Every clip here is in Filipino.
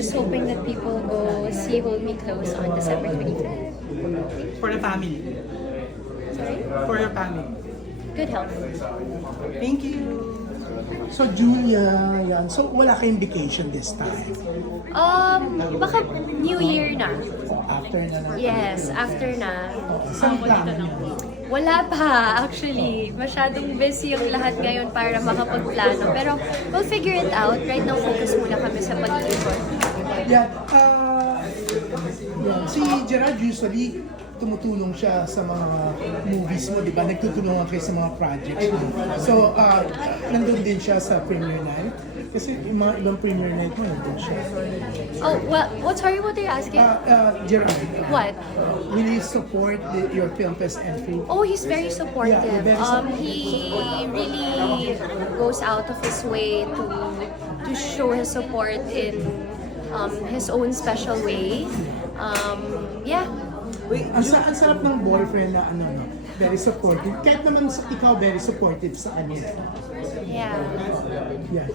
just hoping that people go see Hold Me Close on December 25th. For the family. Sorry? For your family. Good health. Thank you. So Julia, yan. So wala kayong vacation this time? Baka New Year na. After na natin. Yes, after na. Saan plano niyo? Wala pa, actually. Masyadong busy yung lahat ngayon para makapagplano. Pero we'll figure it out. Right now, focus muna kami sa pag-iipon. Yeah, yeah. Si Gerard usually tumutulong siya sa mga movies mo, di ba? Nagtutulungan kayo sa mga projects mo. So, nandun din siya sa premiere night. Kasi yung mga ibang premiere night mo, nandun siya. Oh, sorry, what are you asking? Gerard. What? Will you support your Film Fest entry? Oh, he's very supportive. Yeah, very supportive. He really goes out of his way to show his support in his own special way. Yeah. Ang sarap ng boyfriend na no, very supportive. Kahit naman ikaw very supportive sa kanya. Yeah. Yeah.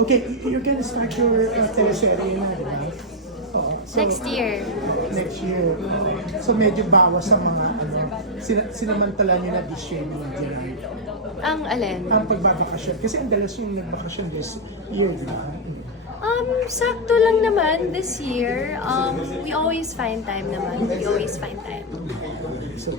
Okay, you're gonna start your teleserye na, di ba? Oo. So, Next year. Next year. So medyo bawas sa mga sinamantala niyo na this year ni Gerard. Ang alin? Ang pagbabakasyon. Kasi ang dalas yung nagbakasyon this year, di ba? Sakto lang naman this year. We always find time naman. We always find time. So,